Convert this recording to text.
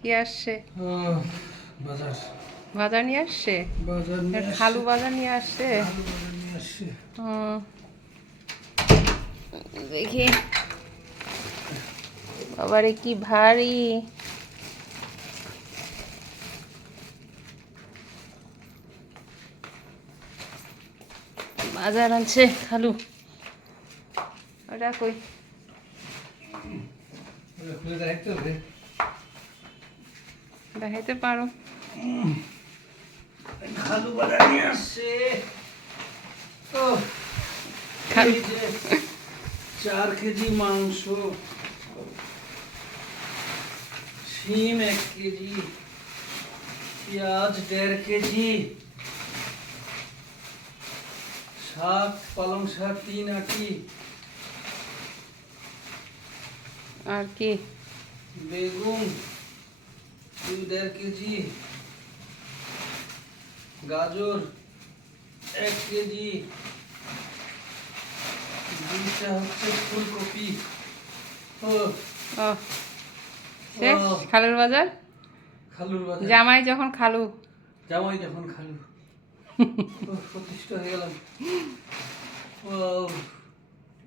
কি আসছে? বাজার বাজার নিয়ে আসছে। খালু বাজার নিয়ে আসছে। দেখি বাবারে কি ভারী। বাজার আনছে খালু। ওটা কই? দেখাইতে পারো? খালু বাজার নিয়ে আসছে। খালু 4 কেজি মাংস, শিম 1 কেজি, পেঁয়াজ 1.5 কেজি, শাক পালং শাক 3 আটি, আর কি? বেগুন 2.5 কেজি, গাজর 1 কেজি, দুইটা হচ্ছে ফুলকপি। ও শেষ খালুর বাজার। খালুর বাজার। জামাই যখন খালু। জামাই যখন খালু। প্রতিষ্ঠা হয়ে গেলাম।